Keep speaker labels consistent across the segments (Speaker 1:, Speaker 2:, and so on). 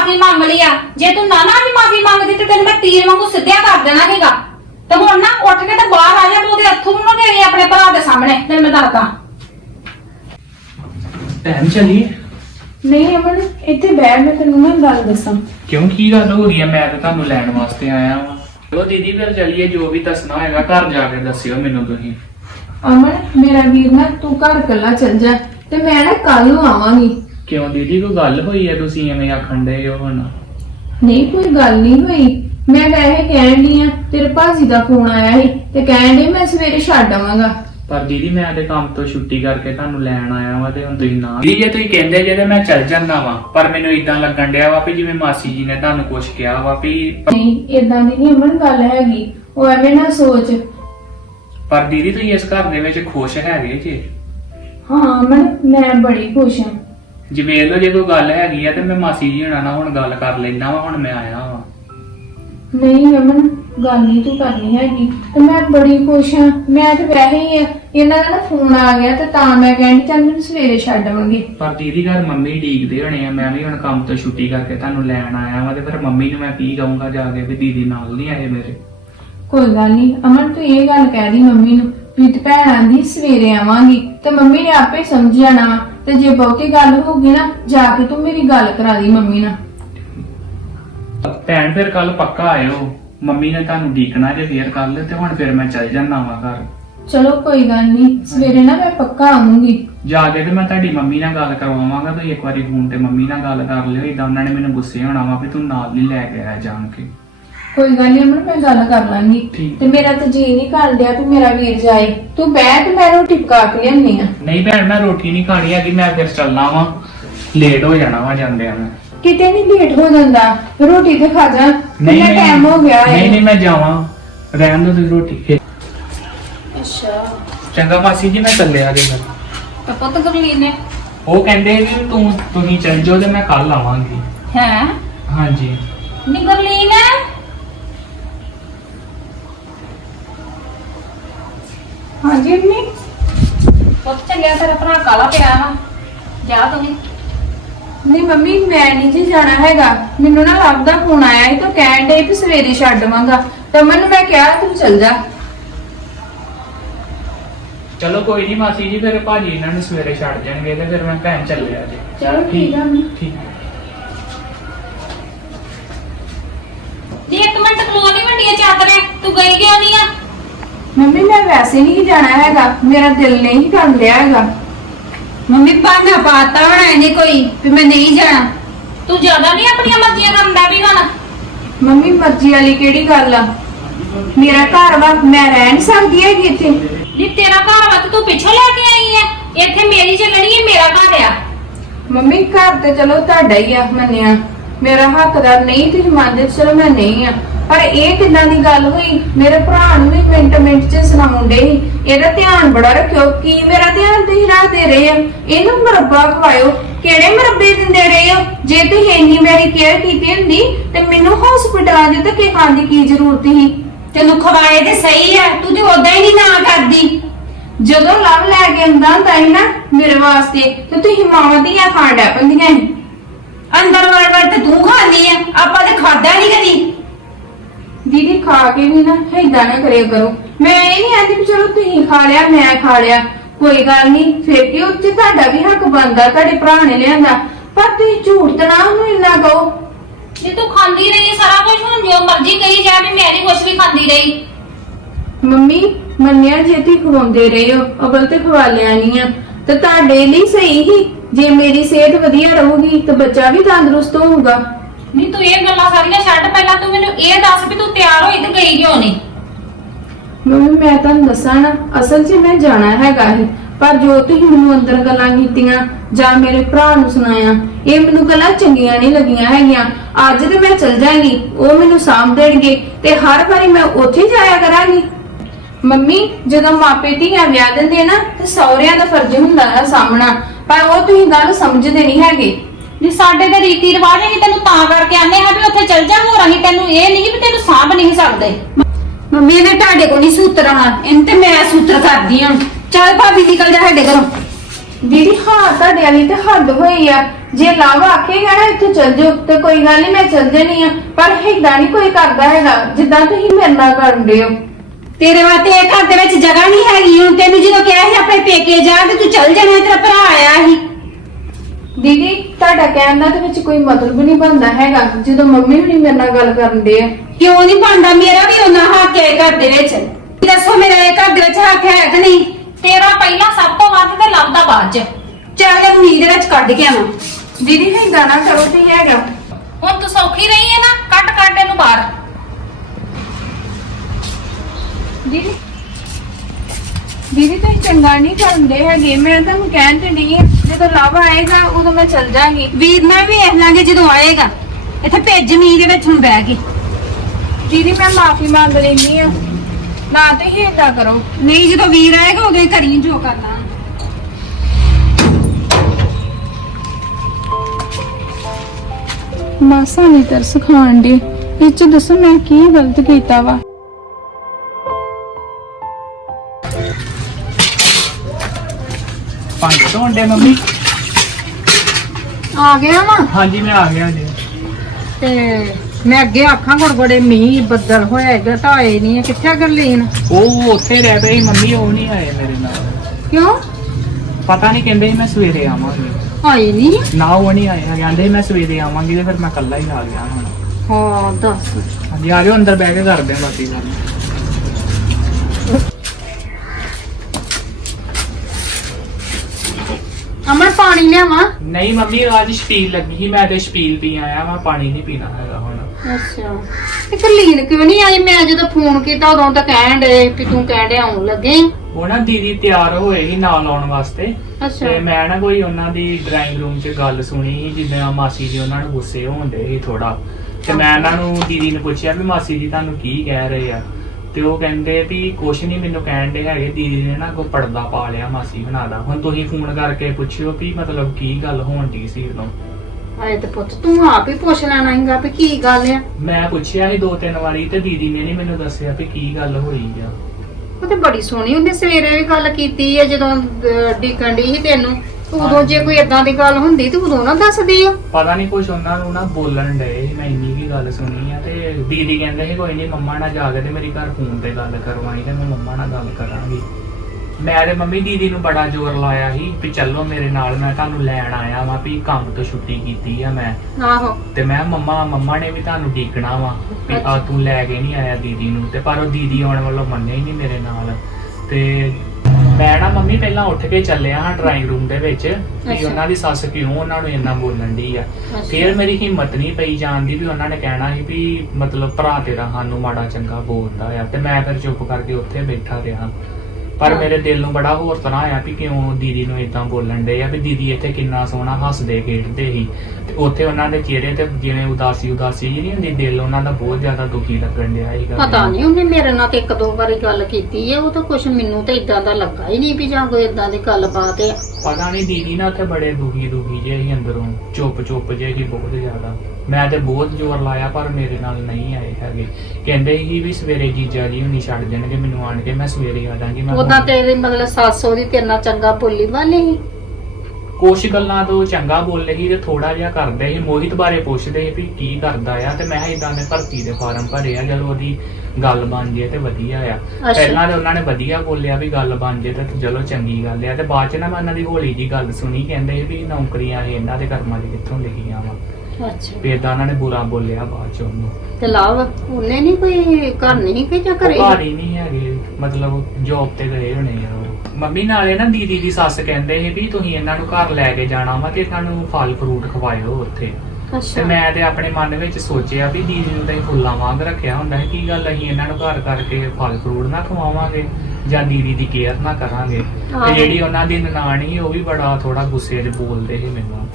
Speaker 1: ਮਾਫੀ ਮੰਗ ਲਈ ਆ। ਜੇ ਤੂੰ ਨਾ ਵੀ ਮਾਫੀ ਮੰਗਦੀ ਤੇ ਤੈਨੂੰ ਮੈਂ ਤੀਰ ਵਾਂਗੂ ਸਿੱਧਿਆ ਕਰ ਦੇਣਾ ਹੈਗਾ। ਤੇ ਹੁਣ ਨਾ ਉੱਠ ਕੇ ਤੇ ਬਾਹਰ ਆ ਜਾ, ਤੂੰ ਉਹਦੇ ਹੱਥੋਂ ਨਾ ਦੇਣੀ ਆਪਣੇ ਭਰਾ ਦੇ ਸਾਹਮਣੇ, ਤੈਨੂੰ ਮੈਂ ਦੱਸਦਾ।
Speaker 2: ਭੈਣ ਚਲੀ
Speaker 3: ਨਹੀਂ ਅਮਨ, ਇੱਥੇ ਬੈਠ, ਮੈਂ ਤੈਨੂੰ ਨਾ ਗੱਲ ਦੱਸਾਂ।
Speaker 2: ਕਿਉਂ, ਕੀ ਗੱਲ ਹੋ ਗਈ ਹੈ? ਮੈਂ ਤਾਂ ਤੁਹਾਨੂੰ ਲੈਣ ਵਾਸਤੇ ਆਇਆ ਹਾਂ। ਚਲੋ ਦੀਦੀ ਫਿਰ ਚੱਲੀਏ, ਜੋ ਵੀ ਦੱਸਣਾ ਹੋਏਗਾ ਘਰ ਜਾ ਕੇ ਦੱਸਿਓ ਮੈਨੂੰ ਤੁਸੀਂ।
Speaker 3: ਅਮਨ ਮੇਰਾ ਵੀਰ ਨਾ, ਤੂੰ ਘਰ ਇਕੱਲਾ ਚੱਲ ਜਾ ਤੇ ਮੈਂ ਨਾ ਕੱਲ ਨੂੰ ਆਵਾਂਗੀ।
Speaker 2: ਕਿਉਂ ਦੀਦੀ, ਕੋਈ ਗੱਲ ਹੋਈ ਹੈ? ਤੁਸੀਂ ਐਵੇਂ ਆਖਣ ਡਏ ਹੋ ਹੁਣ।
Speaker 3: ਨਹੀਂ ਕੋਈ ਗੱਲ ਨਹੀਂ ਹੋਈ, ਮੈਂ ਵੈਸੇ ਕਹਿਣ ਡਈ ਆ, ਤੇਰੇ ਭਾਜੀ ਦਾ ਫੋਨ ਆਇਆ ਸੀ ਤੇ ਕਹਿਣ ਡਈ ਮੈਂ ਸਵੇਰੇ ਛੱਡ ਆਵਾਂਗਾ।
Speaker 2: ਪਰ ਦੀਦੀ ਮੈਂ ਤੇ ਕੰਮ ਤੋਂ ਛੁੱਟੀ ਕਰਕੇ ਤੁਹਾਨੂੰ ਲੈਣ ਆਇਆ ਵਾਂ ਤੇ ਹੁਣ ਤੁਸੀਂ ਨਾ ਦੀਦੀ, ਜੇ ਤੁਸੀਂ ਕਹਿੰਦੇ ਜੇ ਤੇ ਮੈਂ ਚੱਲ ਜਾਂਦਾ ਵਾਂ, ਪਰ ਮੈਨੂੰ ਇਦਾਂ ਲੱਗਣ ਡਿਆ ਵਾ ਵੀ ਜਿਵੇਂ ਮਾਸੀ ਜੀ ਨੇ ਤੁਹਾਨੂੰ ਕੁਝ ਕਿਹਾ ਵਾ ਵੀ।
Speaker 3: ਨਹੀਂ ਇਦਾਂ ਦੀ ਨਹੀਂ ਅਮਨ ਗੱਲ ਹੈਗੀ, ਉਹ ਐਵੇਂ ਨਾ ਸੋਚ।
Speaker 2: ਪਰ ਦੀਦੀ ਤੁਸੀਂ ਇਸ ਘਰ ਦੇ ਵਿੱਚ ਖੁਸ਼ ਹੈਗੇ ਜੀ?
Speaker 3: ਹਾਂ ਅਮਨ, ਮੈਂ ਬੜੀ ਖੁਸ਼ ਹਾਂ।
Speaker 2: ਜੇ ਵੇਖ ਲਓ, ਜੇ ਕੋਈ ਗੱਲ ਹੈਗੀ ਆ ਤੇ ਮੈਂ ਮਾਸੀ ਜੀ ਹੁਣਾਂ ਨਾਲ ਹੁਣ ਗੱਲ ਕਰ ਲੈਣਾ ਵਾ। ਹੁਣ ਮੈਂ ਆਇਆ ਵਾਂ।
Speaker 3: ਨਹੀਂ ਅਮਨ, ਗੱਲ ਨਹੀਂ ਤੂੰ ਕਰਨੀ ਹੈਗੀ ਤੇ ਮੈਂ ਬੜੀ ਖੁਸ਼ ਹਾਂ। ਮੈਂ ਤੇ ਵੈਸੇ ਹੀ ਇਹਨਾਂ ਦਾ ਨਾ ਫੋਨ ਆ ਗਿਆ ਤੇ ਤਾਂ ਮੈਂ ਕਹਿੰਦੀ ਚੱਲ ਮੈਨੂੰ ਸਵੇਰੇ ਛੱਡ ਆਵਾਂਗੀ।
Speaker 2: ਪਰ ਦੀਦੀ ਘਰ ਮੰਮੀ ਡੀਕਦੇ ਹੋਣੇ ਆ, ਮੈਂ ਵੀ ਹੁਣ ਕੰਮ ਤੋਂ ਛੁੱਟੀ ਕਰਕੇ ਤੁਹਾਨੂੰ ਲੈਣ ਆਇਆ ਵਾਂ ਤੇ ਫਿਰ ਮੰਮੀ ਨੂੰ ਮੈਂ ਕੀ ਕਹੂੰਗਾ ਜਾ ਕੇ ਵੀ ਦੀਦੀ ਨਾਲ ਨਹੀਂ ਆਏ ਮੇਰੇ।
Speaker 3: ਕੋਈ ਗੱਲ ਨਹੀਂ ਅਮਨ, ਤੂੰ ਇਹ ਗੱਲ ਕਹਿ ਦੀ ਮੰਮੀ ਨੂੰ ਵੀ ਤੇ ਭੈਣ ਆਂਦੀ ਸਵੇਰੇ ਆਵਾਂਗੀ ਤੇ ਮੰਮੀ ਨੇ ਆਪੇ ਸਮਝ ਜਾਣਾ ਵਾ। ਤੇ ਜੇ ਬਹੁਤੀ ਗੱਲ ਹੋਊਗੀ ਨਾ, ਜਾ ਕੇ ਤੂੰ ਮੇਰੀ ਗੱਲ ਕਰਾ ਦੀ ਮੰਮੀ ਨਾਲ।
Speaker 2: ਭੈਣ ਫਿਰ ਕੱਲ ਪੱਕਾ ਆਇਓ, ਮੰਮੀ ਨੇ ਤੁਹਾਨੂੰ ਡੀਕਣਾ ਜੇ ਫੇਰ ਕੱਲ, ਤੇ ਹੁਣ ਫਿਰ ਮੈਂ ਚੱਲ ਜਾਣਾ ਵਾ ਘਰ।
Speaker 3: ਚਲੋ ਕੋਈ ਗੱਲ ਨਹੀਂ, ਸਵੇਰੇ ਨਾ ਮੈਂ ਪੱਕਾ ਆਉਂਗੀ।
Speaker 2: ਜਾ ਕੇ ਤੇ ਮੈਂ ਤੁਹਾਡੀ ਮੰਮੀ ਨਾਲ ਗੱਲ ਕਰਵਾਵਾਂਗਾ। ਤੁਸੀਂ ਇੱਕ ਵਾਰੀ ਫੋਨ ਤੇ ਮੰਮੀ ਨਾਲ ਗੱਲ ਕਰ ਲਿਓ, ਇਦਾਂ ਉਹਨਾਂ ਨੇ ਮੈਨੂੰ ਗੁੱਸੇ ਹੋਣਾ ਵਾ ਵੀ ਤੂੰ ਨਾਲ ਨਹੀਂ ਲੈ ਕੇ ਆਇਆ ਜਾਣ ਕੇ।
Speaker 3: ਕੋਈ ਗੱਲ ਨਹੀਂ ਅਮਨ, ਮੈਂ ਗੱਲ ਕਰ ਲਾਂਗੀ।
Speaker 2: ਠੀਕ।
Speaker 3: ਤੇ ਮੇਰਾ ਤਾਂ ਜੀ ਨਹੀਂ ਕਰ ਲਿਆ ਵੀ ਮੇਰਾ ਵੀਰ ਜਾਏ, ਤੂੰ ਬੈਠ, ਮੈਂ ਰੋਟੀ ਪਕਾ ਕੇ ਲਿਆਉਣੀ ਆ।
Speaker 2: ਨਹੀਂ ਭੈਣ, ਮੈਂ ਰੋਟੀ ਨਹੀਂ ਖਾਣੀ ਹੈਗੀ, ਮੈਂ ਫਿਰ ਚੱਲਣਾ ਵਾ, ਲੇਟ ਹੋ ਜਾਣਾ ਵਾ ਜਾਂਦਿਆਂ ਮੈਂ।
Speaker 3: ਕਿਤੇ ਨਹੀਂ ਲੇਟ ਹੋ ਜਾਂਦਾ, ਰੋਟੀ ਤੇ ਖਾ ਜਾ, ਕਿੰਨਾ ਟਾਈਮ ਹੋ ਗਿਆ ਹੈ।
Speaker 2: ਨਹੀਂ ਮੈਂ ਜਾਵਾਂ, ਰਹਿਣ ਦੋ ਤੁਸੀਂ ਰੋਟੀ ਖੇ।
Speaker 3: ਅੱਛਾ
Speaker 2: ਚੰਗਾ ਮਾਸੀ ਜੀ, ਮੈਂ ਚੱਲਿਆ ਜੇ ਫਿਰ।
Speaker 1: ਤੇ ਪੁੱਤ ਗਰਲੀਨ ਨੇ
Speaker 2: ਉਹ ਕਹਿੰਦੇ ਵੀ ਤੁਸੀਂ ਚੱਲ ਜਾਓ ਤੇ ਮੈਂ ਕੱਲ ਆਵਾਂਗੀ।
Speaker 1: ਹੈ
Speaker 2: ਹਾਂਜੀ।
Speaker 1: ਨੀ ਗਰਲੀਨ,
Speaker 3: ਹਾਂਜੀ ਅੰਮੀ।
Speaker 1: ਪੁੱਤ ਚੱਲਿਆ ਤੇਰਾ ਭਰਾ ਕਾਲਾ ਪਿਆ ਵਾ, ਜਾ ਤੂੰ ਵੀ।
Speaker 3: ਨਹੀਂ ਮੰਮੀ, ਮੈਂ ਨਹੀਂ ਜੀ ਜਾਣਾ ਹੈਗਾ। ਮੈਨੂੰ ਨਾ ਲਵ ਦਾ ਫੋਨ ਆਇਆ ਸੀ ਤਾਂ ਕਹਿਣ ਡੇ ਵੀ ਸਵੇਰੇ ਛੱਡ ਆਵਾਂਗਾ, ਤਾਂ ਮੈਨੂੰ ਮੈਂ ਕਿਹਾ ਤੂੰ ਚੱਲ ਜਾ।
Speaker 2: ਚਲੋ ਕੋਈ ਨਹੀਂ ਮਾਸੀ ਜੀ, ਫਿਰ ਭਾਜੀ ਇਹਨਾਂ ਨੂੰ ਸਵੇਰੇ ਛੱਡ ਜਾਣਗੇ ਤੇ ਫਿਰ ਮੈਂ ਭੈਣ ਚੱਲਿਆ ਜੀ।
Speaker 3: ਚਲੋ ਠੀਕ ਆ ਮੰਮੀ।
Speaker 2: ਠੀਕ।
Speaker 1: ਜੀ ਇੱਕ ਮਿੰਟ ਖਲੋ, ਨਹੀਂ ਵੱਡੀਆਂ ਚਾਦਰਾਂ, ਤੂੰ ਗਈ ਕਿਉਂ ਨਹੀਂ ਆ?
Speaker 3: ਮੰਮੀ ਮੈਂ ਵੈਸੇ ਨਹੀਂ ਜਾਣਾ ਹੈਗਾ, ਮੇਰਾ ਦਿਲ ਨਹੀਂ ਕਰ ਰਿਹਾ ਹੈਗਾ।
Speaker 1: ਮੰਮੀ ਬਹਾਨਾ ਪਾਤਾ ਹੋਣਾ ਇਹਨੇ ਕੋਈ ਵੀ ਮੈਂ ਨਹੀਂ ਜਾਣਾ। ਤੂੰ ਜ਼ਿਆਦਾ ਨਹੀਂ ਆਪਣੀਆਂ ਮਰਜ਼ੀਆਂ ਕਰਦਾ ਵੀ ਹੁਣ।
Speaker 3: ਮੰਮੀ ਮਰਜ਼ੀ ਵਾਲੀ ਕਿਹੜੀ ਗੱਲ ਆ? ਮੇਰਾ ਘਰ ਵਾ, ਮੈਂ ਰਹਿ ਨਹੀਂ ਸਕਦੀ ਹੈਗੀ ਇੱਥੇ।
Speaker 1: ਨੀ ਤੇਰਾ ਘਰ ਵਾ ਤੇ ਤੂੰ ਪਿੱਛੋਂ ਲੈ ਕੇ ਆਈ ਐ, ਇੱਥੇ ਮੇਰੀ ਚੱਲਣੀ ਐ, ਮੇਰਾ ਘਰ ਆ।
Speaker 3: ਮੰਮੀ ਘਰ ਤੇ ਚਲੋ ਤੁਹਾਡਾ ਹੀ ਆ, ਮੰਨਿਆ ਮੇਰਾ ਹੱਕਦਾਰ ਨਹੀਂ, ਤੁਸੀਂ ਮੰਨਦੇ ਚਲੋ ਮੈਂ ਨਹੀਂ ਆ, ਪਰ ਇਹ ਕਿੱਦਾਂ ਦੀ ਗੱਲ ਹੋਈ? ਮੇਰੇ ਭਰਾ ਨੂੰ ਵੀ ਮਿੰਟ ਚ ਸੁਣਾਉਂਦੇ ਸੀ, ਇਹਦਾ ਧਿਆਨ ਬੜਾ ਰੱਖਿਓ। ਕੀ ਮੇਰਾ ਧਿਆਨ ਤੁਸੀਂ ਰੱਖਦੇ ਰਹੇ ਆ? ਇਹਨੂੰ ਮੁਰੱਬਾ ਖਵਾਇਓ। ਕਿਹੜੇ ਮੁਰੱਬੇ ਦਿੰਦੇ ਰਹੇ ਹੋ? ਜੇ ਤੁਸੀਂ ਇੰਨੀ ਮੇਰੀ ਕੇਅਰ ਕੀਤੀ ਹੁੰਦੀ ਤੇ ਮੈਨੂੰ ਹਸਪਤਾਲ ਦੇ ਧੱਕੇ ਖਾਣ ਦੀ ਕੀ ਜ਼ਰੂਰਤ ਸੀ?
Speaker 1: ਤੈਨੂੰ ਖਵਾਏ ਤੇ ਸਹੀ ਐ, ਤੂੰ ਤੇ ਉਦਾਂ ਹੀ ਨਹੀਂ ਨਾ ਕਰਦੀ।
Speaker 3: ਜਦੋਂ ਲਵ ਲੈ ਕੇ ਆਉਂਦਾ ਹੁੰਦਾ ਸੀ ਨਾ ਮੇਰੇ ਵਾਸਤੇ, ਤੇ ਤੁਸੀਂ ਮਾਵਾਂ ਦੀਆਂ ਖਾਣ ਡੈ ਪੈਂਦੀਆਂ ਸੀ।
Speaker 1: ਅੰਦਰ ਵੜ ਤੇ ਤੂੰ ਖਾਂਦੀ ਐ, ਆਪਾਂ ਤੇ ਖਾਦਾ ਨਹੀਂ ਕਦੀ।
Speaker 3: ਦੀਦੀ ਖਾ ਕੇ ਵੀ ਨਾ ਏਦਾਂ ਨਾ ਕਰਿਆ ਕਰੋ। ਮੈਂ ਇਹ ਨਹੀਂ ਆਂਦੀ ਵੀ ਚਲੋ ਤੁਸੀਂ ਖਾ ਲਿਆ ਮੈਂ ਖਾ ਲਿਆ, ਕੋਈ ਗੱਲ ਨਹੀਂ, ਫਿਰ ਕੀ ਉੱਤੇ ਤੁਹਾਡਾ ਵੀ ਹੱਕ ਬਣਦਾ, ਤੁਹਾਡੇ ਭਰਾ ਨੇ ਲਿਆਂਦਾ। ਪਰ ਤੁਸੀਂ ਝੂਠ ਤਾਂ ਨਾ ਉਹਨੂੰ ਇੰਨਾ ਕਹੋ।
Speaker 1: ਜੇ ਤੂੰ ਖਾਂਦੀ ਰਹੀ ਸਾਰਾ ਕੁਝ, ਹੁਣ ਜੋ ਮਰਜ਼ੀ ਕਹੀ ਜਾ ਵੀ ਮੈਂ ਨਹੀਂ ਕੁਝ ਵੀ ਖਾਂਦੀ ਰਹੀ।
Speaker 3: ਮੰਮੀ ਮੰਨਿਆ, ਜੇ ਤੁਸੀਂ ਖਵਾਉਂਦੇ ਰਹੇ ਹੋ, ਅਬਲ ਤੇ ਖਵਾ ਲਿਆ ਨਹੀਂ ਆ ਤੇ ਤੁਹਾਡੇ ਲਈ ਸਹੀ ਹੀ। ਜੇ ਮੇਰੀ ਸਿਹਤ ਵਧੀਆ ਰਹੂਗੀ ਤਾਂ ਬੱਚਾ ਵੀ ਤੰਦਰੁਸਤ ਹੋਊਗਾ।
Speaker 1: ਨਹੀਂ ਤੂੰ ਇਹ ਗੱਲਾਂ ਸਾਰੀਆਂ ਛੱਡ, ਪਹਿਲਾਂ ਤੂੰ ਮੈਨੂੰ ਇਹ ਦੱਸ ਵੀ ਤੂੰ ਤਿਆਰ ਹੋਈ ਤੇ ਗਈ ਕਿਉਂ ਨਹੀਂ?
Speaker 3: ਮੰਮੀ ਮੈਂ ਤੁਹਾਨੂੰ ਦੱਸਾਂ ਨਾ, ਅਸਲ 'ਚ ਮੈਂ ਜਾਣਾ ਹੈਗਾ ਹੀ, ਪਰ ਜੋ ਤੁਸੀਂ ਮੈਨੂੰ ਅੰਦਰ ਗੱਲਾਂ ਕੀਤੀਆਂ ਜਾਂ ਮੇਰੇ ਭਰਾ ਨੂੰ ਸੁਣਾਇਆ, ਇਹ ਮੈਨੂੰ ਗੱਲਾਂ ਚੰਗੀਆਂ ਨਹੀਂ ਲੱਗੀਆਂ ਹੈਗੀਆਂ। ਅੱਜ ਤੇ ਮੈਂ ਚਲ ਜਾਗੀ, ਉਹ ਮੈਨੂੰ ਸਾਂਭ ਦੇਣਗੇ ਤੇ ਹਰ ਵਾਰੀ ਮੈਂ ਉੱਥੇ ਜਾਇਆ ਕਰਾਂਗੀ। ਮੰਮੀ ਜਦੋਂ ਮਾਪੇ ਧੀਆਂ ਵਿਆਹ ਦਿੰਦੇ ਨਾ ਤੇ ਸਹੁਰਿਆਂ ਦਾ ਫਰਜ਼ ਹੁੰਦਾ ਨਾ ਸਾਂਭਣਾ, ਪਰ ਉਹ ਤੁਸੀਂ ਗੱਲ ਸਮਝਦੇ ਨਹੀਂ ਹੈਗੇ।
Speaker 1: ਨਹੀਂ ਸਾਡੇ ਤੇ ਰੀਤੀ ਰਿਵਾਜ ਹੈ, ਤੈਨੂੰ ਤਾਂ ਕਰਕੇ ਆਨੇ ਹਾਂ ਵੀ ਉੱਥੇ ਚਲ ਜਾ, ਹੋਰ ਅਸੀਂ ਤੈਨੂੰ ਇਹ ਨਹੀਂ ਵੀ ਤੈਨੂੰ ਸਾਂਭ ਨਹੀਂ ਸਕਦੇ। ਮੰਮੀ ਨੇ ਤੁਹਾਡੇ ਕੋਲ ਨਹੀਂ ਸੂਤਰ ਆਉਣਾ, ਇਹਨੂੰ ਤੇ ਮੈਂ ਸੂਤਰ ਕਰਦੀ ਹਾਂ। ਚੱਲ ਭਾਬੀ ਨਿਕਲ ਜਾ ਸਾਡੇ ਘਰੋਂ।
Speaker 3: ਦੀਦੀ ਹਾਂ ਤੁਹਾਡੇ ਵਾਲੀ ਤੇ ਹੱਦ ਹੋਈ ਆ। ਜੇ ਲਾਵਾ ਆਖੇਗਾ ਨਾ ਇੱਥੇ ਚੱਲ ਜਾਓ ਤੇ ਕੋਈ ਗੱਲ ਨਹੀਂ, ਮੈਂ ਚੱਲ ਜਾਣੀ ਆ, ਪਰ ਏਦਾਂ ਨਹੀਂ ਕੋਈ ਕਰਦਾ ਹੈਗਾ ਜਿੱਦਾਂ ਤੁਸੀਂ ਮੇਰੇ ਨਾਲ ਕਰਦੇ ਹੋ।
Speaker 4: ਤੇਰੇ ਵਾਸਤੇ ਇਹ ਘਰ ਦੇ ਵਿੱਚ ਜਗ੍ਹਾ ਨਹੀਂ ਹੈਗੀ। ਹੁਣ ਤੈਨੂੰ ਜਦੋਂ ਕਿਹਾ ਸੀ ਆਪਣੇ ਪੇਕੇ ਜਾ ਤੇ ਤੂੰ ਚੱਲ ਜਾਣਾ, ਤੇਰਾ ਭਰਾ ਆਇਆ ਸੀ।
Speaker 3: ਦੀਦੀ ਤੁਹਾਡਾ ਕਹਿਣ ਦਾ ਤੇ ਵਿੱਚ ਕੋਈ ਮਤਲਬ ਨਹੀਂ ਬਣਦਾ ਹੈਗਾ ਜਦੋਂ ਮੰਮੀ ਵੀ ਮੇਰੇ ਨਾਲ ਗੱਲ ਕਰਦੇ ਆ।
Speaker 4: ਕਿਉਂ ਨਹੀਂ ਬਣਦਾ? ਮੇਰਾ ਵੀ ਉਹਨਾਂ ਹੱਕ ਹੈ ਘਰ ਦੇ ਵਿੱਚ। ਦੱਸੋ ਮੇਰਾ ਇਹ ਘਰ ਦੇ ਵਿੱਚ ਹੱਕ ਹੈ ਕਿ ਨਹੀਂ?
Speaker 1: ਤੇਰਾ ਪਹਿਲਾਂ ਸਭ ਤੋਂ ਵੱਧ ਤੇ ਲੱਭਦਾ ਬਾਅਦ ਚ।
Speaker 4: ਚੱਲ ਇਹ ਨੀਂਦ ਦੇ ਵਿੱਚ ਕੱਢ ਕੇ ਆਵਾਂ।
Speaker 3: ਦੀਦੀ ਏਦਾਂ ਨਾ ਕਰੋ ਤੁਸੀਂ ਹੈਗਾ।
Speaker 1: ਹੁਣ ਤੂੰ ਸੌਖੀ ਰਹੀ ਹੈ ਨਾ, ਕੱਟ ਇਹਨੂੰ ਬਾਹਰ।
Speaker 3: ਦੀਦੀ ਤੁਸੀਂ ਚੰਗਾ ਨਹੀਂ ਕਰਦੇ ਹੈਗੇ। ਮੈਂ ਤੁਹਾਨੂੰ ਕਹਿਣ ਤੇ ਨਹੀਂ, ਜਦੋਂ ਲਾਵਾ ਆਏਗਾ ਉਦੋਂ ਮੈਂ ਚੱਲ ਜਾਾਂਗੀ।
Speaker 4: ਵੀਰ ਨਾਲ ਵੀ ਵੇਖ ਲਾਂਗੇ ਜਦੋਂ ਆਏਗਾ। ਇੱਥੇ ਭੇਜ ਨੀਂਦ ਦੇ ਵਿੱਚ ਹੁਣ ਬਹਿ ਕੇ।
Speaker 3: ਦੀਦੀ ਮੈਂ ਮਾਫੀ ਮੰਗ ਲੈਂਦੀ ਆ, ਨਾ ਤੁਸੀਂ ਏਦਾਂ ਕਰੋ।
Speaker 4: ਨਹੀਂ ਜਦੋਂ ਵੀਰ ਆਏਗਾ ਉਦੋਂ ਹੀ ਕਰੀ ਜੋ ਕਰਨਾ।
Speaker 3: ਮਾਸਾ ਨਹੀਂ ਤਰਸ ਖਾਣ ਦੇ ਇਹ ਚ, ਦੱਸੋ ਮੈਂ ਕੀ ਗਲਤ ਕੀਤਾ ਵਾ?
Speaker 2: ਭਾਂਡੇ ਧੋਣ ਦੇ ਮੰਮੀ?
Speaker 5: ਆ ਗਿਆ ਵਾ
Speaker 2: ਹਾਂਜੀ ਮੈਂ ਆ ਗਿਆ ਜੀ।
Speaker 5: ਤੇ ਮੈਂ ਅੱਗੇ ਆਖਾਂ ਗੜਗੜੇ ਮੀਂਹ ਬੱਦਲ ਹੋਇਆ ਹੈਗਾ ਤਾਂ ਆਏ ਨਹੀਂ, ਕਿੱਥੇ ਗਰਲੀਨ?
Speaker 2: ਉਹ ਉੱਥੇ ਰਹਿ ਪਈ ਮੰਮੀ, ਉਹ ਨਹੀਂ ਆਏ ਮੇਰੇ ਨਾਲ।
Speaker 5: ਕਿਉਂ
Speaker 2: ਪਤਾ ਨਹੀਂ, ਕਹਿੰਦੇ ਸੀ ਮੈਂ ਸਵੇਰੇ ਆਵਾਂਗੀ।
Speaker 5: ਆਏ ਨਹੀਂ?
Speaker 2: ਨਾ ਉਹ ਨਹੀਂ ਆਏ, ਕਹਿੰਦੇ ਸੀ ਮੈਂ ਸਵੇਰੇ ਆਵਾਂਗੀ ਤੇ ਫਿਰ ਮੈਂ ਇਕੱਲਾ ਹੀ ਆ ਗਿਆ ਹੁਣ।
Speaker 5: ਹਾਂ ਦੱਸ।
Speaker 2: ਹਾਂਜੀ ਆ ਜਾਓ ਅੰਦਰ ਬਹਿ ਕੇ ਕਰਦੇ ਹਾਂ ਬਾਕੀ ਗੱਲ।
Speaker 5: ਅਮਰ ਪਾਣੀ ਲਿਆਵਾਂ?
Speaker 2: ਨਹੀਂ ਮੰਮੀ ਅੱਜ ਛਪੀਲ ਲੱਗੀ ਸੀ, ਮੈਂ ਤੇ ਛਪੀਲ ਪੀ ਆਇਆ ਵਾ, ਪਾਣੀ ਨਹੀਂ ਪੀਣਾ ਹੈਗਾ ਹੁਣ।
Speaker 5: ਅੱਛਾ ਤੇ ਗਰਲੀਨ ਕਿਉਂ ਨਹੀਂ ਆਈ? ਮੈਂ ਜਦੋਂ ਫੋਨ ਕੀਤਾ ਉਦੋਂ ਤਾਂ ਕਹਿਣ ਡੇ ਕਿ ਤੂੰ ਕਹਿਣ ਡੇ ਆਉਣ ਲੱਗੇ।
Speaker 2: ਉਹ ਨਾ ਦੀਦੀ ਤਿਆਰ ਹੋਏ ਸੀ ਨਾਲ ਆਉਣ ਵਾਸਤੇ,
Speaker 5: ਅੱਛਾ
Speaker 2: ਤੇ ਮੈਂ ਨਾ ਕੋਈ ਉਹਨਾਂ ਦੀ ਡਰਾਇੰਗ ਰੂਮ 'ਚ ਗੱਲ ਸੁਣੀ ਸੀ, ਜਿੱਦਾਂ ਮਾਸੀ ਜੀ ਉਹਨਾਂ ਨੂੰ ਗੁੱਸੇ ਹੋਣਦੇ ਸੀ ਥੋੜਾ। ਤੇ ਮੈਂ ਇਹਨਾਂ ਨੂੰ ਦੀਦੀ ਨੂੰ ਪੁੱਛਿਆ ਵੀ ਮਾਸੀ ਜੀ ਤੁਹਾਨੂੰ ਕੀ ਕਹਿ ਰਹੇ ਆ, ਤੇ ਉਹ ਕਹਿੰਦੇ ਵੀ ਕੁਛ ਨਹੀਂ ਮੈਨੂੰ ਕਹਿਣ ਦੇ ਹੈਗੇ, ਦੀਦੀ ਨੇ ਨਾ ਕੋਈ ਪਰਦਾ ਪਾ ਲਿਆ ਮਾਸੀ ਬਣਾ ਦਾ। ਹੁਣ ਤੁਸੀਂ ਫੋਨ ਕਰਕੇ ਪੁੱਛਿਓ ਵੀ ਮਤਲਬ ਕੀ ਗੱਲ ਹੋਣ ਦੀ ਸੀ ਉਦੋਂ।
Speaker 5: ਆਏ ਤੇ ਪੁੱਤ ਤੂੰ ਆਪ ਹੀ ਪੁੱਛ ਲੈਣਾ ਹੈਗਾ ਵੀ ਕੀ ਗੱਲ ਆ।
Speaker 2: ਮੈਂ ਪੁੱਛਿਆ ਸੀ 2-3 ਵਾਰੀ ਤੇ ਦੀਦੀ ਨੇ ਨਹੀਂ ਮੈਨੂੰ ਦੱਸਿਆ ਵੀ ਕੀ ਗੱਲ ਹੋਈ ਆ।
Speaker 5: ਉਹ ਤੇ ਬੜੀ ਸੋਹਣੀ ਉਹਨੇ ਸਵੇਰੇ ਵੀ ਗੱਲ ਕੀਤੀ ਹੈ ਜਦੋਂ ਡਿੱਕਣ ਦੀ ਸੀ ਤੈਨੂੰ। ਉਦੋਂ ਜੇ ਕੋਈ ਏਦਾਂ ਦੀ ਗੱਲ ਹੁੰਦੀ ਤੇ ਉਦੋਂ ਨਾ ਦੱਸਦੀ ਆ।
Speaker 2: ਪਤਾ ਨਹੀਂ ਕੁਛ ਉਹਨਾਂ ਨੂੰ ਨਾ ਬੋਲਣ ਡਏ ਸੀ, ਮੈਂ ਇੰਨੀ ਕੀ ਗੱਲ ਸੁਣੀ ਆ। ਤੇ ਦੀਦੀ ਕਹਿੰਦੇ ਸੀ ਕੋਈ ਨਹੀਂ ਮੰਮਾ ਨਾਲ ਜਾ ਕੇ ਤੇ ਮੇਰੀ ਘਰ ਫੋਨ ਤੇ ਗੱਲ ਕਰਵਾਈ ਤੇ ਮੈਂ ਮੰਮਾ ਨਾਲ ਗੱਲ ਕਰਾਂਗੀ। ਮੈਂ ਤੇ ਮੰਮੀ ਦੀਦੀ ਨੂੰ ਬੜਾ ਜ਼ੋਰ ਲਾਇਆ ਸੀ ਵੀ ਚੱਲੋ ਮੇਰੇ ਨਾਲ, ਮੈਂ ਤੁਹਾਨੂੰ ਲੈਣ ਆਇਆ ਵਾਂ ਵੀ ਕੰਮ ਤੋਂ ਛੁੱਟੀ ਕੀਤੀ ਆ ਮੈਂ।
Speaker 5: ਆਹੋ
Speaker 2: ਤੇ ਮੈਂ ਮੰਮਾ ਨੇ ਵੀ ਤੁਹਾਨੂੰ ਡੀਕਣਾ ਵਾ ਵੀ ਆ ਤੂੰ ਲੈ ਕੇ ਨਹੀਂ ਆਇਆ ਦੀਦੀ ਨੂੰ। ਤੇ ਪਰ ਉਹ ਦੀਦੀ ਆਉਣ ਵੱਲੋਂ ਮੰਨੇ ਹੀ ਨਹੀਂ ਮੇਰੇ ਨਾਲ। ਤੇ ਮੈਂ ਨਾ ਮੰਮੀ ਪਹਿਲਾਂ ਉੱਠ ਕੇ ਚੱਲਿਆ ਹਾਂ ਡਰਾਇੰਗ ਰੂਮ ਦੇ ਵਿੱਚ ਵੀ ਉਹਨਾਂ ਦੀ ਸੱਸ ਕਿਉਂ ਉਹਨਾਂ ਨੂੰ ਇੰਨਾ ਬੋਲਣ ਦੀ ਆ। ਫਿਰ ਮੇਰੀ ਹਿੰਮਤ ਨਹੀਂ ਪਈ ਜਾਣ ਦੀ ਵੀ ਉਹਨਾਂ ਨੇ ਕਹਿਣਾ ਸੀ ਵੀ ਮਤਲਬ ਭਰਾ ਤੇਰਾ ਸਾਨੂੰ ਮਾੜਾ ਚੰਗਾ ਬੋਲਦਾ ਆ। ਤੇ ਮੈਂ ਫਿਰ ਚੁੱਪ ਕਰਕੇ ਉੱਥੇ ਬੈਠਾ ਰਿਹਾ। ਪਰ ਮੇਰੇ ਦਿਲ ਨੂੰ ਬੜਾ ਹੋਰ ਤਰ੍ਹਾਂ ਆਇਆ ਵੀ ਕਿਉਂ ਦੀਦੀ ਨੂੰ ਇਦਾਂ ਬੋਲਣ ਦੇ ਆ, ਵੀ ਦੀਦੀ ਇੱਥੇ ਕਿੰਨਾ ਸੋਹਣਾ ਹੱਸਦੇ ਖੇਡਦੇ ਸੀ ਤੇ ਉੱਥੇ ਉਹਨਾਂ ਦੇ ਚਿਹਰੇ ਤੇ ਜਿਵੇਂ ਉਦਾਸੀ ਜਿਹੀ ਨਹੀਂ ਹੁੰਦੀ, ਦਿਲ ਉਹਨਾਂ ਦਾ ਬਹੁਤ ਜ਼ਿਆਦਾ ਦੁਖੀ ਲੱਗਣ ਡਿਆ ਸੀਗਾ।
Speaker 5: ਪਤਾ ਨਹੀਂ ਉਹਨੇ ਮੇਰੇ ਨਾਲ ਤੇ ਇੱਕ ਦੋ ਵਾਰੀ ਗੱਲ ਕੀਤੀ ਹੈ, ਉਹ ਤਾਂ ਕੁਛ ਮੈਨੂੰ ਤਾਂ ਇਦਾਂ ਦਾ ਲੱਗਾ ਹੀ ਨਹੀਂ ਵੀ ਜਾਂ ਕੋਈ ਇਦਾਂ ਦੀ ਗੱਲਬਾਤ ਆ।
Speaker 2: ਪਤਾ ਨਹੀਂ ਦੀਦੀ ਨਾ ਉੱਥੇ ਬੜੇ ਦੁਖੀ ਜਿਹੇ ਸੀ ਅੰਦਰੋਂ, ਚੁੱਪ ਜਿਹੇ ਸੀ ਬਹੁਤ ਜ਼ਿਆਦਾ। ਮੈਂ ਤੇ ਬਹੁਤ ਜ਼ੋਰ ਲਾਇਆ ਪਰ ਮੇਰੇ ਨਾਲ ਨਹੀਂ ਆਏ ਹੈਗੇ। ਕਹਿੰਦੇ ਸੀ ਵੀ ਸਵੇਰੇ ਜੀਜਾ ਜੀ ਹੁਣੀ ਛੱਡ ਦੇਣਗੇ ਮੈਨੂੰ ਆਣ ਕੇ, ਮੈਂ ਸਵੇਰੇ ਆ ਜਾਾਂਗੀ। ਮੈਂ
Speaker 5: ਉਦਾਂ ਤੇਰੀ ਮਤਲਬ ਸੱਸ ਉਹਦੀ ਤੇਰੇ ਨਾਲ ਚੰਗਾ ਬੋਲੀ ਵਾਲੀ ਸੀ?
Speaker 2: ਕੁਛ ਗੱਲਾਂ ਤੋਂ ਚੰਗਾ ਬੋਲੇ ਸੀ ਤੇ ਥੋੜਾ ਜਿਹਾ ਕਰਦੇ ਸੀ। ਮੋਹਿਤ ਬਾਰੇ ਪੁੱਛਦੇ ਸੀ ਵੀ ਕੀ ਕਰਦਾ ਆ, ਤੇ ਮੈਂ ਇਦਾਂ ਦੇ ਭਰਤੀ ਦੇ ਫਾਰਮ ਭਰੇ ਆ, ਜਦੋਂ ਉਹਦੀ ਗੱਲ ਬਣ ਜੇ ਤੇ ਵਧੀਆ ਆ। ਪਹਿਲਾਂ ਤੇ ਉਹਨਾਂ ਨੇ ਵਧੀਆ ਬੋਲਿਆ ਵੀ ਗੱਲ ਬਣ ਜੇ ਤੇ ਚਲੋ ਚੰਗੀ ਗੱਲ ਆ। ਤੇ ਬਾਅਦ ਚ ਨਾ ਮੈਂ ਉਹਨਾਂ ਦੀ ਹੌਲੀ ਜੀ ਗੱਲ ਸੁਣੀ, ਕਹਿੰਦੇ ਵੀ ਨੌਕਰੀਆਂ ਇਹ ਇਹਨਾਂ ਦੇ ਕਰਮਾਂ 'ਚ ਕਿੱਥੋਂ ਲਿਖੀਆਂ ਵਾ।
Speaker 5: ਅੱਛਾ
Speaker 2: ਵੀ ਏਦਾਂ ਉਹਨਾਂ ਨੇ ਬੁਰਾ ਬੋਲਿਆ ਬਾਅਦ ਚ ਉਹਨੂੰ।
Speaker 5: ਤੇ ਲਾਭ ਉਹਨੇ ਨਹੀਂ ਕੋਈ ਘਰ ਨਹੀਂ ਕਿ ਜਾਂ ਘਰੇ?
Speaker 2: ਭਾਰੀ ਨਹੀਂ ਹੈਗੇ, ਮਤਲਬ ਜੌਬ ਤੇ ਗਏ ਹੋਣੇ ਆ ਉਹ। ਮੰਮੀ ਨਾਲੇ ਨਾ ਦੀਦੀ ਦੀ ਸੱਸ ਕਹਿੰਦੇ ਸੀ ਵੀ ਤੁਸੀਂ ਇਹਨਾਂ ਨੂੰ ਘਰ ਲੈ ਕੇ ਜਾਣਾ ਵਾ ਤੇ ਇਹਨਾਂ ਨੂੰ ਫਲ ਫਰੂਟ ਖਵਾਇਓ ਉੱਥੇ। ਤੇ ਮੈਂ ਤੇ ਆਪਣੇ ਮਨ ਵਿੱਚ ਸੋਚਿਆ ਵੀ ਦੀਦੀ ਨੂੰ ਤਾਂ ਅਸੀਂ ਫੁੱਲਾਂ ਵਾਂਗ ਰੱਖਿਆ ਹੁੰਦਾ ਹੈ, ਕੀ ਗੱਲ ਅਸੀਂ ਇਹਨਾਂ ਨੂੰ ਘਰ ਕਰਕੇ ਫਲ ਫਰੂਟ ਨਾ ਖਵਾਵਾਂਗੇ ਜਾਂ ਦੀਦੀ ਦੀ ਕੇਅਰ ਨਾ ਕਰਾਂਗੇ। ਤੇ ਜਿਹੜੀ ਉਹਨਾਂ ਦੀ ਨਨਾਣ ਸੀ ਉਹ ਵੀ ਬੜਾ ਥੋੜਾ ਗੁੱਸੇ 'ਚ ਬੋਲਦੇ ਸੀ ਮੈਨੂੰ।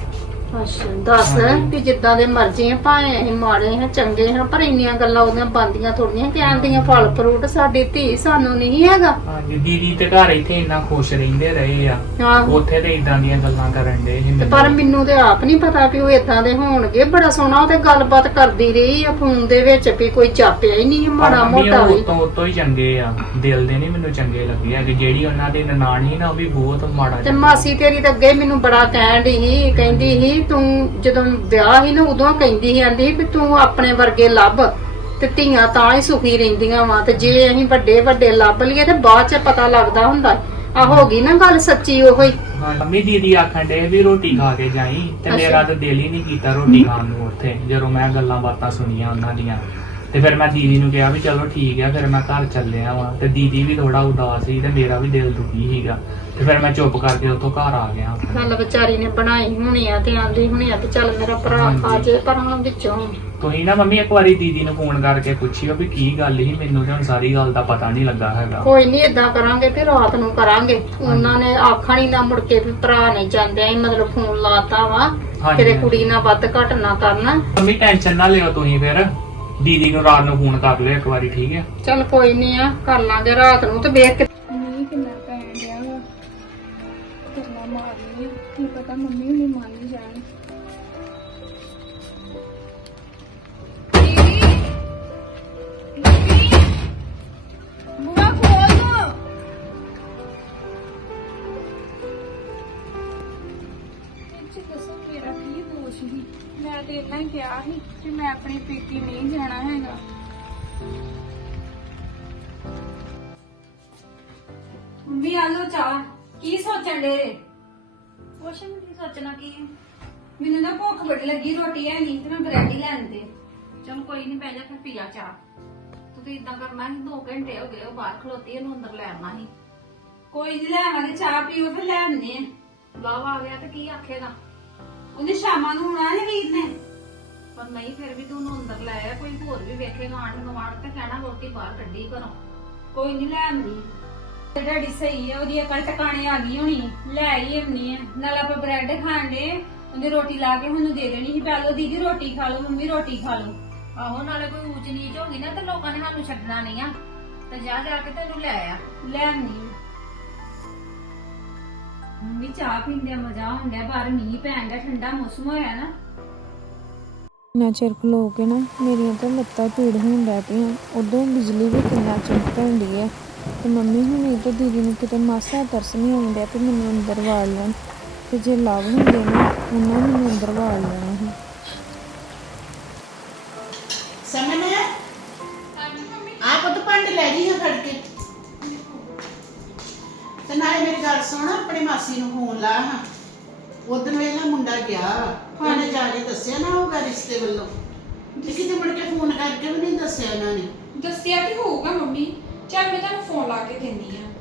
Speaker 5: ਅੱਛਾ ਦੱਸ ਵੀ ਜਿੱਦਾਂ ਦੇ ਮਰਜ਼ੀ ਆ ਭਾਵੇਂ ਅਸੀਂ ਮਾੜੇ ਹਾਂ ਚੰਗੇ ਹਾਂ ਪਰ ਇੰਨੀਆਂ ਗੱਲਾਂ ਉਹਦੀਆਂ ਬੰਦੀਆਂ ਥੋੜੀਆਂ ਕਹਿੰਦੀਆਂ ਫਲ ਫਰੂਟ ਸਾਡੀ ਧੀ ਸਾਨੂੰ ਨਹੀਂ ਹੈਗਾ।
Speaker 2: ਹਾਂਜੀ ਦੀਦੀ ਤੇ ਘਰ ਇੱਥੇ ਇੰਨਾ ਖੁਸ਼ ਰਹਿੰਦੇ ਰਹੇ ਆ,
Speaker 5: ਆਹੋ।
Speaker 2: ਉੱਥੇ ਤੇ ਇਦਾਂ ਦੀਆਂ ਗੱਲਾਂ ਕਰਨ ਦੇ
Speaker 5: ਤੇ ਪਰ ਮੈਨੂੰ ਤੇ ਆਪ ਨਹੀਂ ਪਤਾ ਵੀ ਉਹ ਇਦਾਂ ਦੇ ਹੋਣਗੇ। ਬੜਾ ਸੋਹਣਾ ਉਹ ਤੇ ਗੱਲਬਾਤ ਕਰਦੀ ਰਹੀ ਆ ਫੋਨ ਦੇ ਵਿੱਚ ਵੀ ਕੋਈ ਚਾਪਿਆ ਹੀ ਨਹੀਂ ਮਾੜਾ ਮੋਟਾ ਵੀ।
Speaker 2: ਉਤੋਂ ਹੀ ਚੰਗੇ ਆ, ਦਿਲ ਦੇ ਨਹੀਂ ਮੈਨੂੰ ਚੰਗੇ ਲੱਗੇ ਆ ਕਿ ਜਿਹੜੀ ਉਹਨਾਂ ਦੀ ਨਨਾਣ ਸੀ ਨਾ ਉਹ ਵੀ ਬਹੁਤ ਮਾੜਾ
Speaker 5: ਤੇ ਮਾਸੀ ਤੇਰੀ ਤਾਂ ਅੱਗੇ ਮੈਨੂੰ ਬੜਾ ਕਹਿਣ ਡਈ ਸੀ, ਕਹਿੰਦੀ ਸੀ ਤੂੰ ਜਦੋਂ ਵਿਆਹ ਸੀ ਨਾ ਉਦੋਂ ਕਹਿੰਦੀ ਸੀ, ਆਂਦੀ ਵੀ ਤੂੰ ਆਪਣੇ ਵਰਗੇ ਲੱਭ ਤੇ ਧੀਆਂ ਤਾਂ ਹੀ ਸੁਖੀ ਰਹਿੰਦੀਆਂ ਵਾ, ਤੇ ਜੇ ਅਸੀਂ ਵੱਡੇ ਵੱਡੇ ਲੱਭ ਲਈਏ ਤੇ ਬਾਅਦ ਚ ਪਤਾ ਲੱਗਦਾ ਹੁੰਦਾ। ਆ ਹੋ ਗਈ ਨਾ ਗੱਲ ਸੱਚੀ ਉਹੋ ਹੀ।
Speaker 2: ਮੰਮੀ ਦੀਦੀ ਆਖਣ ਦੇ ਵੀ ਰੋਟੀ ਖਾ ਕੇ ਜਾਈ ਤੇ ਮੇਰਾ ਤਾਂ ਦਿਲ ਹੀ ਨਹੀਂ ਕੀਤਾ ਰੋਟੀ ਖਾਣ ਨੂੰ ਉੱਥੇ, ਜਦੋਂ ਮੈਂ ਗੱਲਾਂ ਬਾਤਾਂ ਸੁਣੀਆਂ ਉਹਨਾਂ ਦੀਆਂ। ਤੇ ਫਿਰ ਮੈਂ ਦੀਦੀ ਨੂੰ ਕਿਹਾ ਵੀ ਚਲੋ ਠੀਕ ਆ, ਫਿਰ ਮੈਂ ਘਰ ਚੱਲਿਆ ਵਾਂ। ਤੇ ਦੀਦੀ ਵੀ ਥੋੜਾ ਉਦਾਸ ਸੀ ਤੇ ਮੇਰਾ ਵੀ ਦਿਲ ਦੁਖੀ ਸੀਗਾ, ਤੇ ਫਿਰ ਮੈਂ ਚੁੱਪ ਕਰਕੇ ਉੱਥੋਂ ਘਰ ਆ ਗਿਆ।
Speaker 5: ਗੱਲ ਵਿਚਾਰੀ ਨੇ ਬਣਾਈ ਹੋਣੀ ਆ ਤੇ ਆਂਦੀ ਹੋਣੀ ਆ ਤੇ ਚੱਲ ਮੇਰਾ ਭਰਾ ਆ ਜੇ, ਪਰ ਹੁਣ ਵਿੱਚੋਂ
Speaker 2: ਤੁਸੀਂ ਨਾ ਮੰਮੀ ਇੱਕ ਵਾਰੀ ਦੀਦੀ ਨੂੰ ਫੋਨ ਕਰਕੇ ਪੁੱਛਿਓ ਵੀ ਕੀ ਗੱਲ ਸੀ, ਮੈਨੂੰ ਤੇ ਹੁਣ ਸਾਰੀ ਗੱਲ ਦਾ ਪਤਾ ਨਹੀਂ ਲੱਗਾ ਹੈਗਾ।
Speaker 5: ਕੋਈ ਨਹੀਂ ਏਦਾਂ ਕਰਾਂਗੇ ਤੇ ਰਾਤ ਨੂੰ ਕਰਾਂਗੇ। ਉਹਨਾਂ ਨੇ ਆਖਣ ਹੀ ਨਾ ਮੁੜ ਕੇ ਵੀ ਭਰਾ ਨੇ ਜਾਂਦਿਆਂ ਹੀ ਮਤਲਬ ਫੋਨ ਲਾਤਾ ਵਾ ਕਿਤੇ ਕੁੜੀ ਨਾਲ ਵੱਧ ਘੱਟ ਨਾ ਕਰਨਾ।
Speaker 2: ਮੰਮੀ ਟੈਨਸ਼ਨ ਨਾ ਲਿਓ ਤੁਸੀਂ, ਫਿਰ ਦੀਦੀ ਨੂੰ ਰਾਤ ਨੂੰ ਫੋਨ ਕਰ ਲਿਓ ਇੱਕ ਵਾਰੀ, ਠੀਕ ਹੈ?
Speaker 5: ਚੱਲ ਕੋਈ ਨਹੀਂ ਆ ਕਰ ਲਾਂਗੇ ਰਾਤ ਨੂੰ ਤੇ ਵੇਖ ਕੇ
Speaker 3: ਨਹੀਂ ਕਿੰਨਾ ਪੈਣ ਡਿਆ ਵਾ, ਕਰਨਾ ਮਾਰਨੀ ਕੀ ਪਤਾ ਮੰਮੀ ਹੁਣੇ ਮੰਨ ਹੀ ਜਾਣ। ਬੁਆ ਖੋਲ ਦੋ। ਦੱਸੋ ਮੇਰਾ ਕੀ ਦੋਸ਼ ਸੀ? ਮੈਂ ਤੇ ਇੰਨਾ ਹੀ ਕਿਹਾ ਸੀ ਕਿ ਮੈਂ ਆਪਣੇ ਪੇਕੇ ਨਹੀਂ ਜਾਣਾ ਹੈਗਾ।
Speaker 1: ਮੰਮੀ ਆ ਲੋ ਚਾਹ। ਕੀ ਸੋਚਣ ਦੇ? ਕੁਛ ਨਹੀਂ ਸੋਚਣਾ ਕੀ ਹੈ। ਮੈਨੂੰ ਨਾ ਭੁੱਖ ਬੜੀ ਲੱਗੀ, ਰੋਟੀ ਹੈ ਨਹੀਂ ਤੇ ਮੈਂ ਬ੍ਰੈਡ ਹੀ ਲੈਣ ਦੇ। ਚਲ ਕੋਈ ਨਹੀਂ, ਬਹਿ ਜਾ ਫਿਰ ਪੀਆ ਚਾਹ। ਤੂੰ ਤੇ ਇਦਾਂ ਕਰਨਾ ਸੀ, 2 ਘੰਟੇ ਹੋ ਗਏ ਉਹ ਬਾਹਰ ਖਲੋਤੀ, ਇਹਨੂੰ ਅੰਦਰ ਲੈ ਆਉਣਾ ਸੀ। ਕੋਈ ਨਹੀਂ, ਲੈ ਆਵਾਂਗੇ, ਚਾਹ ਪੀਓ ਫਿਰ ਲੈ ਆਉਂਦੇ ਆ। ਲਾਵਾ ਆ ਗਿਆ ਤੇ ਕੀ ਆਖੇਗਾ? ਉਹਨੇ ਸ਼ਾਮਾਂ ਨੂੰ ਆਉਣਾ ਹੈ ਵੀਰ ਨੇ। ਪਰ ਨਹੀਂ, ਫਿਰ ਵੀ ਤੂੰ ਉਹਨੂੰ ਅੰਦਰ ਲੈ ਆ, ਕੋਈ ਹੋਰ ਵੀ ਵੇਖੇਗਾ ਆਂਢ ਗੁਆਂਢ ਤੇ ਕਹਿਣਾ ਰੋਟੀ ਬਾਹਰ ਕੱਢੀ ਘਰੋਂ। ਕੋਈ ਨਹੀਂ, ਲੈ ਆਉਂਦੀ। ਡੈਡੀ ਸਹੀ ਹੈ, ਉਹਦੀ ਅਕਲ ਟਿਕਾਣੇ ਆ ਗਈ ਹੋਣੀ, ਲੈ ਹੀ ਆਉਣੀ ਹੈ। ਨਾਲ ਆਪਾਂ ਬ੍ਰੈਡ ਖਾਣ ਦੇ, ਉਹਨੇ ਰੋਟੀ ਲਾ ਕੇ ਉਹਨੂੰ ਦੇ ਦੇਣੀ ਸੀ, ਪਹਿਲੋ ਦੀਦੀ ਰੋਟੀ ਖਾ ਲਓ, ਮੰਮੀ ਰੋਟੀ ਖਾ ਲਓ। ਆਹੋ, ਨਾਲੇ ਕੋਈ ਊਚ ਨੀਚ ਹੋ ਗਈ ਨਾ ਤੇ ਲੋਕਾਂ ਨੇ ਸਾਨੂੰ ਛੱਡਣਾ ਨਹੀਂ ਆ, ਤੇ ਜਾ ਜਾ ਕੇ ਤੈਨੂੰ ਲੈ ਆ। ਲੈ ਆਉਣੀ। ਮੰਮੀ ਚਾਹ ਪੀਣ ਦਾ ਮਜ਼ਾ ਹੁੰਦਾ, ਬਾਹਰ ਮੀਂਹ ਪੈਣ ਦਾ, ਠੰਡਾ ਮੌਸਮ ਹੋਇਆ ਨਾ।
Speaker 3: ਇੰਨਾ ਚਿਰ ਖਲੋ ਕੇ ਨਾ ਮੇਰੀਆਂ ਤਾਂ ਲੱਤਾਂ ਪੀੜ ਹੋਣ ਲੱਗ ਪਈਆਂ। ਉਦੋਂ ਬਿਜਲੀ ਵੀ ਕਿੰਨਾ ਚਮਕਣ ਡਈ ਹੈ ਤੇ ਮੰਮੀ ਹੁਣੀ ਤੇ ਦੀਦੀ ਨੂੰ ਕਿਤੇ ਮਾਸਾ ਤਰਸ ਨਹੀਂ ਆਉਂਦਾ ਕਿ ਮੈਨੂੰ ਅੰਦਰ ਵਾੜ ਲੈਣ, ਤੇ ਜੇ ਲਵ ਹੁੰਦੇ ਨਾ ਉਹਨਾਂ ਮੈਨੂੰ ਅੰਦਰ ਵਾੜ ਲੈਣਾ ਸੀ।
Speaker 6: ਸਮਨ ਆਪ ਤਾਂ ਭਾਂਡੇ ਲੈ ਗਈ ਹਾਂ ਫੜ ਕੇ। ਤੇ ਨਾਲੇ ਮੇਰੀ ਗੱਲ ਸੁਣ, ਆਪਣੇ ਮਾਸੀ ਨੂੰ ਫੋਨ ਲਾ ਹਾਂ। ਉਦੋਂ ਵੇਲਾ ਮੁੰਡਾ ਗਿਆ, ਉਹਨੇ ਜਾ ਕੇ ਦੱਸਿਆ ਨਾ ਹੋਊਗਾ ਰਿਸ਼ਤੇ ਵੱਲੋਂ, ਤੇ ਕਿਤੇ ਮੁੜ ਕੇ ਫੋਨ ਕਰਕੇ ਵੀ ਨਹੀਂ ਦੱਸਿਆ ਇਹਨਾਂ ਨੇ।
Speaker 3: ਦੱਸਿਆ ਕਿ ਹੋਊਗਾ ਮੰਮੀ, ਚੱਲ ਮੈਂ ਤੁਹਾਨੂੰ ਫੋਨ ਲਾ ਕੇ ਦਿੰਦੀ ਆ।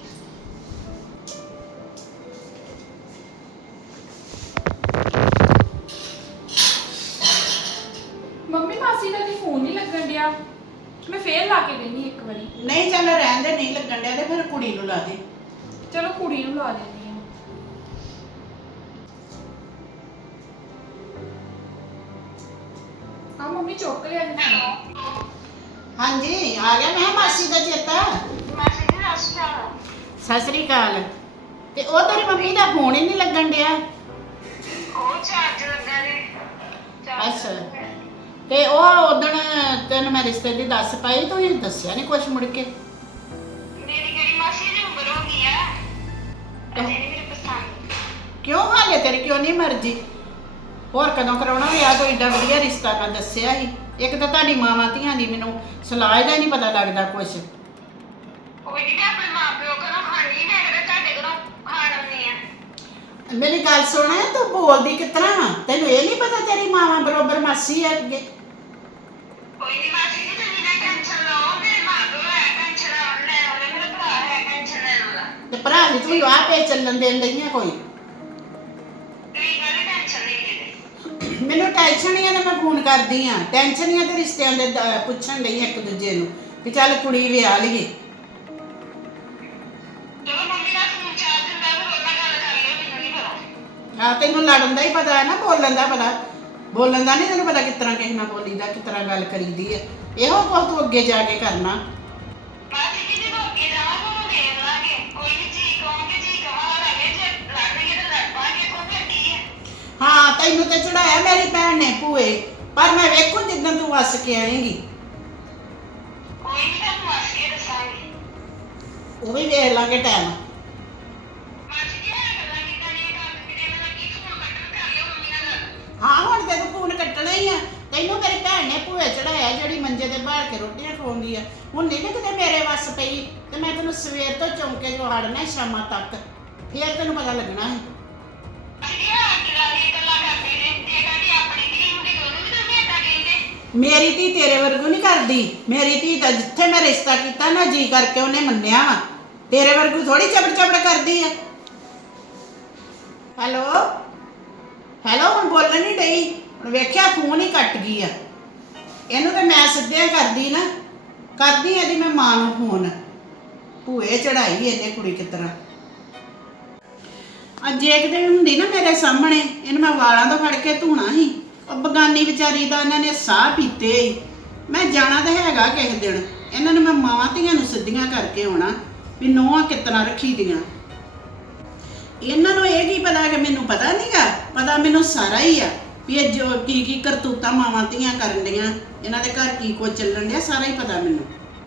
Speaker 3: ਮੰਮੀ ਮਾਸੀ ਦਾ ਵੀ ਫੋਨ ਨਹੀਂ ਲੱਗਣ ਡਿਆ, ਮੈਂ ਫੇਰ ਲਾ ਕੇ ਦੇਣੀ ਇੱਕ ਵਾਰੀ।
Speaker 6: ਨਹੀਂ ਚੱਲ ਰਹਿਣ ਦੇ, ਨਹੀਂ ਲੱਗਣ ਡਿਆ ਤੇ ਫਿਰ ਕੁੜੀ ਨੂੰ ਲਾ ਦੇ।
Speaker 3: ਚਲੋ ਕੁੜੀ ਨੂੰ ਲਾ ਦਿੰਦੀ ਆ। ਹਾਂ ਮੰਮੀ ਚੁੱਕ ਲਿਆ ਜੀ।
Speaker 6: ਹਾਂਜੀ ਆ ਗਿਆ। ਮੈਂ ਕਿਹਾ ਮਾਸੀ ਦਾ ਚੇਤਾ। ਸਤਿ ਸ੍ਰੀ ਅਕਾਲ। ਤੇ ਉਹ ਤੇਰੀ ਮੰਮੀ ਦਾ ਫੋਨ ਹੀ ਨਹੀਂ ਲੱਗਣ ਡਿਆ। ਅੱਛਾ, ਤੇ ਉਹ ਉਦਣ ਤੈਨੂੰ ਮੈਂ ਰਿਸ਼ਤੇ ਦੀ ਦੱਸ ਪਾਈ, ਤੂੰ ਹੀ ਦੱਸਿਆ ਨਹੀਂ ਕੁਛ ਮੁੜ ਕੇ। ਕਿਉਂ ਹਾਲੇ ਤੇਰੀ ਕਿਉਂ ਨਹੀਂ ਮਰਜ਼ੀ? ਹੋਰ ਕਦੋਂ ਕਰਾਉਣਾ ਵਿਆਹ? ਕੋਈ ਏਡਾ ਵਧੀਆ ਰਿਸ਼ਤਾ ਮੈਂ ਦੱਸਿਆ ਸੀ। ਇੱਕ ਤਾਂ ਤੁਹਾਡੀ ਮਾਵਾਂ ਧੀਆਂ ਦੀ ਮੈਨੂੰ ਸਲਾਹ ਦਾ ਨਹੀਂ ਪਤਾ ਲੱਗਦਾ ਕੁਛ। ਮੇਰੀ ਗੱਲ ਸੁਣ, ਤੂੰ ਬੋਲਦੀ ਕਿਸ ਤਰ੍ਹਾਂ ਵਾ? ਤੈਨੂੰ ਇਹ ਨਹੀਂ ਪਤਾ ਤੇਰੀ ਮਾਵਾਂ ਬਰੋਬਰ ਮਾਸੀ ਹੈ ਅੱਗੇ? ਤੇ ਭਰਾ ਵੀ ਤੂੰ ਆਪੇ ਚੱਲਣ ਦੇਣ ਡਈ ਆ ਕੋਈ? ਮੈਨੂੰ ਟੈਨਸ਼ਨ ਹੀ ਆ ਤੇ ਮੈਂ ਫੋਨ ਕਰਦੀ ਆ। ਟੈਨਸ਼ਨ ਹੀ ਆ ਤੇ ਰਿਸ਼ਤਿਆਂ ਦੇ ਪੁੱਛਣ ਡਈ ਇੱਕ ਦੂਜੇ ਨੂੰ ਕਿ ਚੱਲ ਕੁੜੀ ਵਿਆਹ ਲਈਏ। ਹਾਂ ਤੈਨੂੰ ਲੜਨ ਦਾ ਹੀ ਪਤਾ ਹੈ ਨਾ, ਬੋਲਣ ਦਾ ਪਤਾ, ਬੋਲਣ ਦਾ ਨਹੀਂ ਤੈਨੂੰ ਪਤਾ ਕਿਸ ਤਰ੍ਹਾਂ ਕਿਸੇ ਨਾਲ ਬੋਲੀਦਾ, ਕਿਸ ਤਰ੍ਹਾਂ ਗੱਲ ਕਰੀਦੀ ਹੈ। ਇਹੋ ਕੁਝ ਤੂੰ ਅੱਗੇ ਜਾ ਕੇ ਕਰਨਾ। ਹਾਂ ਤੈਨੂੰ ਤੇ ਚੜਾਇਆ ਮੇਰੀ ਭੈਣ ਨੇ ਭੂਏ, ਪਰ ਮੈਂ ਵੇਖੂ ਜਿੱਦਾਂ ਤੂੰ ਵਸ ਕੇ ਆਏਂਗੀ। ਉਹ ਵੀ ਵੇਖ ਲਾਂਗੇ ਟਾਈਮ। ਹਾਂ ਹੁਣ ਤੇ ਤੂੰ ਫੋਨ ਕੱਟਣਾ ਹੀ ਆ। ਤੈਨੂੰ ਮੇਰੀ ਭੈਣ ਨੇ ਭੂਏ ਚੜਾਇਆ ਜਿਹੜੀ ਮੰਜੇ ਤੇ ਬਾਹਰ ਕੇ ਰੋਟੀਆਂ ਖਵਾਉਂਦੀ ਆ। ਹੁਣ ਨਹੀਂ ਨਾ ਕਿਤੇ ਮੇਰੇ ਵੱਸ ਪਈ ਤੇ ਮੈਂ ਤੈਨੂੰ ਸਵੇਰ ਤੋਂ ਚੌਂਕੇ ਚੋਂ ਹੜਨਾ ਸ਼ਾਮਾਂ ਤੱਕ, ਫੇਰ ਤੈਨੂੰ ਪਤਾ ਲੱਗਣਾ ਹੈ। ਮੇਰੀ ਧੀ ਤੇਰੇ ਵਰਗੂ ਨਹੀਂ ਕਰਦੀ। ਮੇਰੀ ਧੀ ਤਾਂ ਜਿੱਥੇ ਮੈਂ ਰਿਸ਼ਤਾ ਕੀਤਾ ਨਾ ਜੀ ਕਰਕੇ ਉਹਨੇ ਮੰਨਿਆ ਵਾ। ਤੇਰੇ ਵਰਗੂ ਥੋੜੀ ਚਬੜ ਚਬੜ ਕਰਦੀ ਆ। ਹੈਲੋ ਹੈਲੋ ਹੁਣ ਬੋਲਣ ਨਹੀਂ ਡਈ। ਹੁਣ ਵੇਖਿਆ ਫੋਨ ਹੀ ਕੱਟ ਗਈ ਆ। ਇਹਨੂੰ ਤਾਂ ਮੈਂ ਸਿੱਧਿਆਂ ਕਰਦੀ ਨਾ, ਕਰਦੀ ਇਹਦੀ ਮੈਂ ਮਾਂ ਨੂੰ ਫੋਨ। ਭੂਏ ਚੜਾਈ ਇਹਨੇ ਕੁੜੀ ਕਿਸ ਤਰ੍ਹਾਂ। ਅੱਜ ਜੇ ਕਿਤੇ ਹੁੰਦੀ ਨਾ ਮੇਰੇ ਸਾਹਮਣੇ, ਇਹਨੂੰ ਮੈਂ ਵਾਲਾਂ ਤੋਂ ਫੜ ਕੇ ਧੂਣਾ ਸੀ। ਉਹ ਬਗਾਨੀ ਵਿਚਾਰੀ ਦਾ ਇਹਨਾਂ ਨੇ ਸਾਹ ਪੀਤੇ। ਮੈਂ ਜਾਣਾ ਤਾਂ ਹੈਗਾ ਕਿਸੇ ਦਿਨ। ਇਹਨਾਂ ਨੂੰ ਮੈਂ ਮਾਵਾਂ ਧੀਆਂ ਨੂੰ ਸਿੱਧੀਆਂ ਕਰਕੇ ਆਉਣਾ ਵੀ ਨੂੰਹਾਂ ਕਿਸ ਤਰ੍ਹਾਂ ਰੱਖੀ ਦੀਆਂ। ਇਹਨਾਂ ਨੂੰ ਇਹ ਕੀ ਪਤਾ ਕਿ ਮੈਨੂੰ ਪਤਾ ਨਹੀਂਗਾ। ਪਤਾ ਮੈਨੂੰ ਸਾਰਾ ਹੀ ਆ ਵੀ ਇਹ ਜੋ ਕੀ ਕੀ ਕਰਤੂਤਾਂ ਮਾਵਾਂ ਧੀਆਂ ਕਰਨ ਡੀਆਂ, ਇਹਨਾਂ ਦੇ ਘਰ ਕੀ ਕੁਝ ਚੱਲਣ ਡਿਆ, ਸਾਰਾ ਹੀ ਪਤਾ ਮੈਨੂੰ।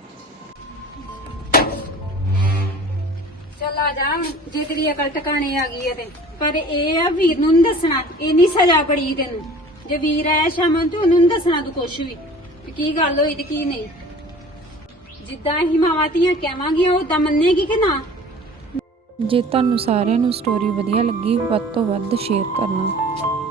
Speaker 4: ਚੱਲ ਆ ਜਾ ਹੁਣ, ਜੇ ਤੇਰੀ ਅਕਲ ਟਿਕਾਣੇ ਆ ਗਈ ਹੈ ਤੇ। ਪਰ ਇਹ ਆ ਵੀਰ ਨੂੰ ਨਹੀਂ ਦੱਸਣਾ, ਇੰਨੀ ਸਜ਼ਾ ਬੜੀ ਤੈਨੂੰ। ਜੇ ਵੀਰ ਆਇਆ ਸ਼ਾਮਾਂ ਤੇ ਉਹਨੂੰ ਨਹੀਂ ਦੱਸਣਾ ਤੂੰ ਕੁਛ ਵੀ ਕੀ ਗੱਲ ਹੋਈ ਤੇ ਕੀ ਨਹੀਂ। ਜਿੱਦਾਂ ਅਸੀਂ ਮਾਵਾਂ ਧੀਆਂ ਕਹਾਂਗੀਆਂ ਉਦਾਂ ਮੰਨੇਗੀ ਕਿ ਨਾ।
Speaker 7: ਜੇ ਤੁਹਾਨੂੰ ਸਾਰਿਆਂ ਨੂੰ ਸਟੋਰੀ ਵਧੀਆ ਲੱਗੀ ਵੱਧ ਤੋਂ ਵੱਧ ਸ਼ੇਅਰ ਕਰਨਾ।